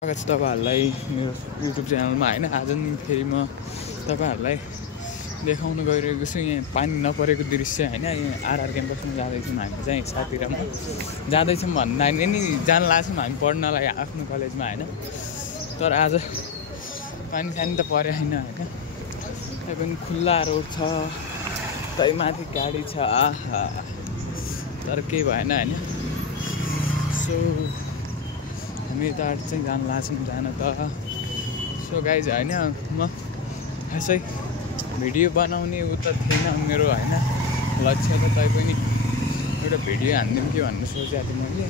स्वागत छ तपाईहरुलाई मेरो युट्युब च्यानलमा हैन। आज नि फेरि म तपाईहरुलाई देखाउन गइरहेको छु यहाँ पानी नपरेको दृश्य हैन। यहाँ आरआर क्याम्पसमा जाँदैछौँ हामी चाहिँ साथी र म जाँदैछौँ भन्दा नि जान लाग्छौँ हामी पढ्नलाई आफ्नो कलेजमा हैन। तर आज पानी सानी त पर्यो हैन हैन। त्यही पनि खुल्ला रोड छ, त्यही माथि गाडी छ। आहा तर केही भएन हैन। सो हामी यता चाहिँ जान लाग्छौँ जान त। सो गाइज हैन म खासै भिडियो बनाउने उता थिएन मेरो हैन लक्ष्य त। तै पनि एउटा भिडियो हान्दिउँ कि भन्ने सोचेको थिएँ मैले।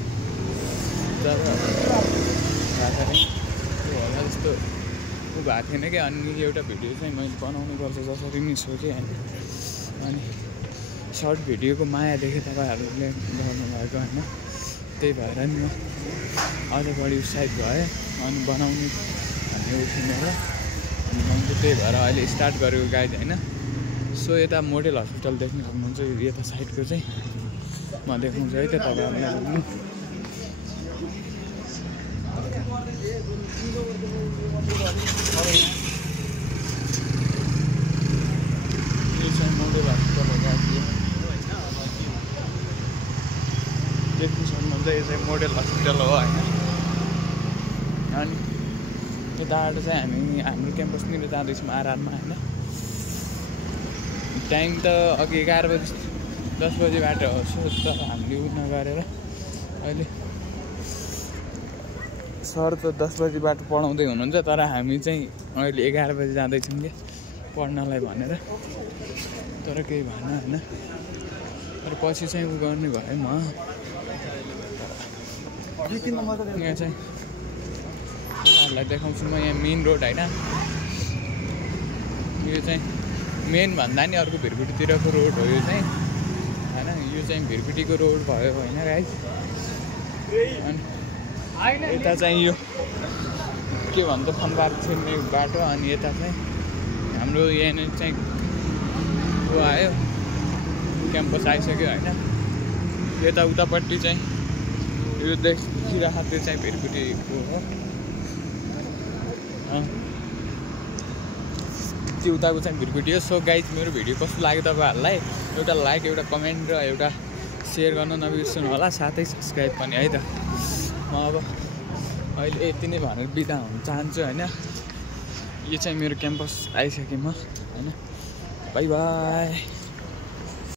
तर होला जस्तो भएको थिएन कि। अनि एउटा भिडियो चाहिँ मैले बनाउनु पर्छ जसरी नि सोचेँ हैन। अनि सर्ट भिडियोको माया देखेँ तपाईहरुले गर्नुभएको हैन। त्यही भएर नि म अझ बढी उत्साहित भएँ अनि बनाउने भन्ने उठिनेर अनि मैले त्यही भएर अहिले स्टार्ट गरेको गाइड हैन। सो यता मोडेल हस्पिटल देख्न सक्नुहुन्छ यता साइडको चाहिँ म देखाउँछु है त तपाईहरुलाई। यो चाहिँ मोडेल हस्पिटल हो गाइड। देख्न सक्नुहुन्छ यो चाहिँ मोडेल हस्पिटल हो हैन। अनि यताबाट चाहिँ हाम्रो क्याम्पसतिर जाँदैछौँ आरआरमा हैन। टाइम त अघि 11 बजी 10 बजीबाट हो। सो त हामीले उ नगरेर अहिले सर त 10 बजीबाट पढाउँदै हुनुहुन्छ। तर हामी चाहिँ अहिले 11 बजी जाँदैछौँ कि पढ्नलाई भनेर। तर केही भएन हैन। तर पछि चाहिँ उ गर्ने भए म यहाँ चाहिँ तपाईँहरूलाई देखाउँछु म। यहाँ मेन रोड हैन। यो चाहिँ मेन भन्दा नि अर्को भिरकुटीतिरको रोड हो यो चाहिँ हैन। यो चाहिँ भिरकुटीको रोड भयो हैन गाइस। अनि यता चाहिँ यो के भन्छ फनपार्क छिर्ने बाटो। अनि यता चाहिँ हाम्रो यहाँनिर चाहिँ ऊ आयो क्याम्पस आइसक्यो हैन। यता उतापट्टि चाहिँ यो देखिरहेको त्यो चाहिँ भिरकुटीको हो। त्यो उताको चाहिँ भिरकुटी हो। सो गाइज मेरो भिडियो कस्तो लाग्यो तपाईँहरूलाई एउटा लाइक एउटा कमेन्ट र एउटा सेयर गर्न नबिर्सनु होला। साथै सब्सक्राइब पनि है त। म अब अहिले यति नै भनेर बिदा हुन चाहन्छु हैन। यो चाहिँ मेरो क्याम्पस आइसकेँ म हैन। By by.